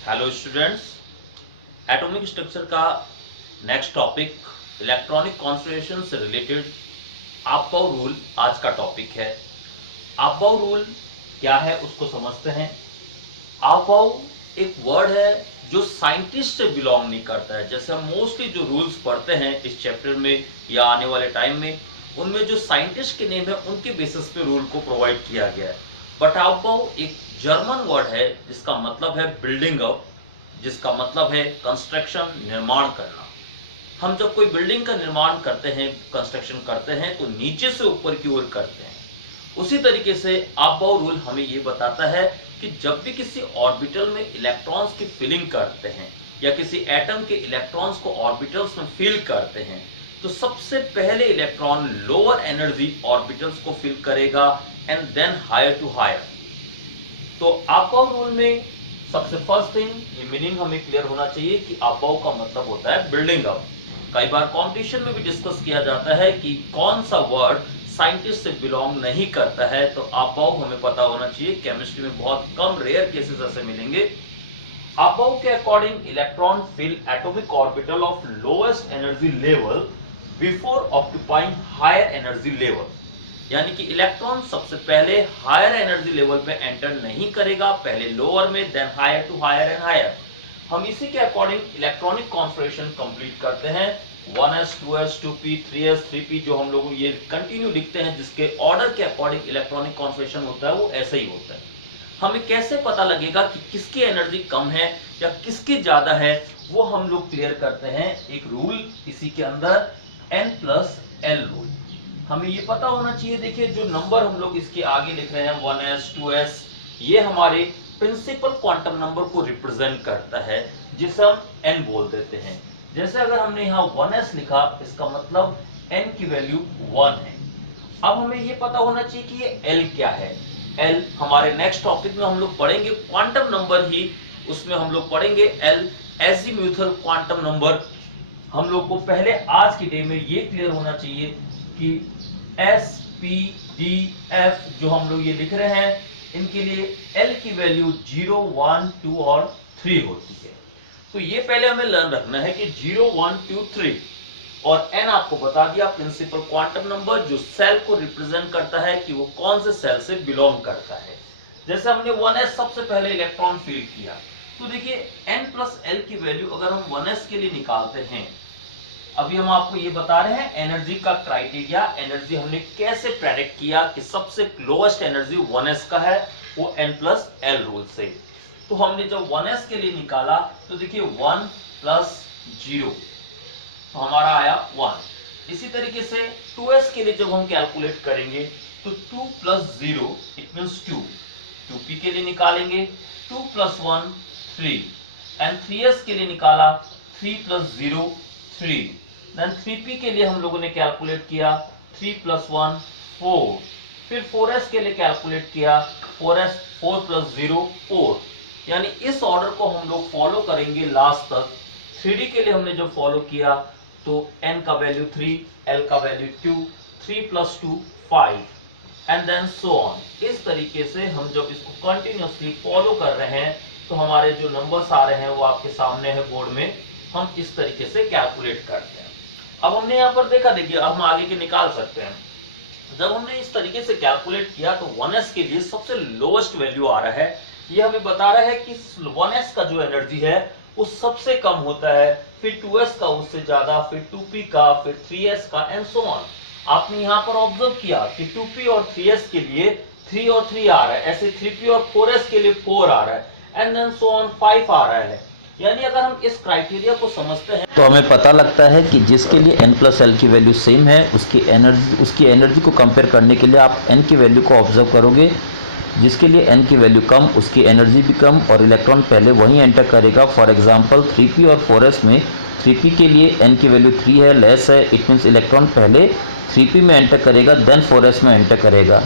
Hello students, atomic structure का next topic electronic configuration से related आपबाउ rule आज का टॉपिक है। आपबाउ रूल क्या है उसको समझते हैं। आपबाउ एक वर्ड है जो साइंटिस्ट से बिलोंग नहीं करता है। जैसे हम मोस्टली जो रूल्स पढ़ते हैं इस चैप्टर में या आने वाले टाइम में, उनमें जो साइंटिस्ट के नेम है उनके बेसिस पे रूल को प्रोवाइड किया गया है। बट आपबाउ एक जर्मन वर्ड है जिसका मतलब है बिल्डिंग अप, जिसका मतलब है कंस्ट्रक्शन, निर्माण करना। हम जब कोई बिल्डिंग का निर्माण करते हैं, कंस्ट्रक्शन करते हैं, तो नीचे से ऊपर की ओर करते हैं। उसी तरीके से आपबाउ रूल हमें ये बताता है कि जब भी किसी ऑर्बिटल में इलेक्ट्रॉन्स की फिलिंग करते हैं या किसी एटम के इलेक्ट्रॉन्स को ऑर्बिटल्स में फिल करते हैं, तो सबसे पहले इलेक्ट्रॉन लोअर एनर्जी ऑर्बिटल्स को फिल करेगा and then higher to higher. तो आपबाउ रूल में सबसे फर्स्ट थिंग ये मीनिंग हमें क्लियर होना चाहिए कि आपबाउ का मतलब होता है बिल्डिंग अप। कई बार कॉम्पिटिशन में भी डिस्कस किया जाता है कि कौन सा वर्ड साइंटिस्ट से बिलोंग नहीं करता है, तो आपबाउ हमें पता होना चाहिए। केमिस्ट्री में बहुत कम रेयर केसेस ऐसे मिलेंगे। आपबाउ के according electron fill atomic orbital of lowest energy level before occupying higher energy level. यानी कि इलेक्ट्रॉन सबसे पहले हायर एनर्जी लेवल पे एंटर नहीं करेगा, पहले लोअर में, then higher to higher and higher. हम इसी के अकॉर्डिंग इलेक्ट्रॉनिक कॉन्फ़िगरेशन कंप्लीट करते हैं। 1s 2s 2p 3s 3p जो हम लोग ये कंटिन्यू लिखते हैं, जिसके ऑर्डर के अकॉर्डिंग इलेक्ट्रॉनिक कॉन्फ़िगरेशन होता है, वो ऐसे ही होता है। हमें कैसे पता लगेगा कि किसकी एनर्जी कम है या किसकी ज्यादा है, वो हम लोग क्लियर करते हैं एक रूल इसी के अंदर, n+l रूल। हमें ये पता होना चाहिए। देखिए जो नंबर हम लोग इसके आगे लिख रहे हैं 1s 2s, ये हमारे प्रिंसिपल क्वांटम नंबर को रिप्रेजेंट करता है, जिसे हम n बोल देते हैं। जैसे अगर हमने यहाँ 1s लिखा, इसका मतलब n की वैल्यू 1 है। अब हमें ये पता होना चाहिए कि ये l क्या है। l हमारे नेक्स्ट टॉपिक में हम लोग पढ़ेंगे क्वांटम नंबर ही, उसमें हम लोग पढ़ेंगे l एजीम्यूथल क्वांटम नंबर। हम लोग को पहले आज की डे में ये क्लियर होना चाहिए कि S, P, D, F जो हम लोग ये लिख रहे हैं, इनके लिए L की वैल्यू 0, 1, 2 और 3 होती है। तो ये पहले हमें लर्न रखना है कि 0, 1, 2, 3 और n आपको बता दिया प्रिंसिपल क्वांटम नंबर, जो सेल को रिप्रेजेंट करता है कि वो कौन से सेल से बिलोंग करता है। जैसे हमने 1s सबसे पहले इलेक्ट्रॉन फील किया, तो देखिए n+l की वैल्यू अगर हम 1s के लिए निकालते हैं, अभी हम आपको ये बता रहे हैं एनर्जी का क्राइटेरिया, एनर्जी हमने कैसे प्रेडिक्ट किया कि सबसे लोएस्ट एनर्जी 1s का है, वो n+l रूल से। तो हमने जब 1s के लिए निकाला तो देखिए 1 + 0 तो हमारा आया 1। इसी तरीके से 2s के लिए जब हम कैलकुलेट करेंगे तो 2 + 0 इट मींस 2। 2p के लिए निकालेंगे 2 + 1 3 एंड 3s के लिए निकाला 3 + 0 3। देन 3p के लिए हम लोगों ने कैलकुलेट किया 3 + 1 4। फिर 4s के लिए कैलकुलेट किया 4 + 0 4। यानी इस ऑर्डर को हम लोग फॉलो करेंगे लास्ट तक। 3d के लिए हमने जब फॉलो किया तो n का वैल्यू 3, l का value 2, 3 + 2 5 and then so on. इस तरीके से हम जब इसको कंटिन्यूअसली फॉलो कर रहे हैं तो हमारे जो नंबर्स आ रहे हैं वो आपके सामने है बोर्ड में, हम इस तरीके से कैलकुलेट करते हैं। अब हमने यहाँ पर देखा, देखिए अब हम आगे के निकाल सकते हैं। जब हमने इस तरीके से कैलकुलेट किया तो 1s के लिए सबसे लोएस्ट वैल्यू आ रहा है। ये हमें बता रहा है कि 1s का जो एनर्जी है वो सबसे कम होता है, फिर 2s का उससे ज्यादा, फिर 2p का, फिर 3s का एंड सो ऑन। आपने यहाँ पर ऑब्जर्व किया कि 2p और 3s के लिए 3 और 3 आ रहा है, ऐसे 3p और 4s के लिए 4 आ रहा है एंड देन सो ऑन 5 आ रहा है। यानी अगर हम इस क्राइटेरिया को समझते हैं तो हमें पता लगता है कि जिसके लिए n+l की वैल्यू सेम है, उसकी एनर्जी को कंपेयर करने के लिए आप n की वैल्यू को ऑब्जर्व करोगे। जिसके लिए n की वैल्यू कम, उसकी एनर्जी भी कम और इलेक्ट्रॉन पहले वहीं एंटर करेगा। फॉर एग्जांपल 3p और 4s में 3p के लिए n की वैल्यू 3 है, लेस है, इट मीन्स इलेक्ट्रॉन पहले 3p में एंटर करेगा, देन 4s में एंटर करेगा।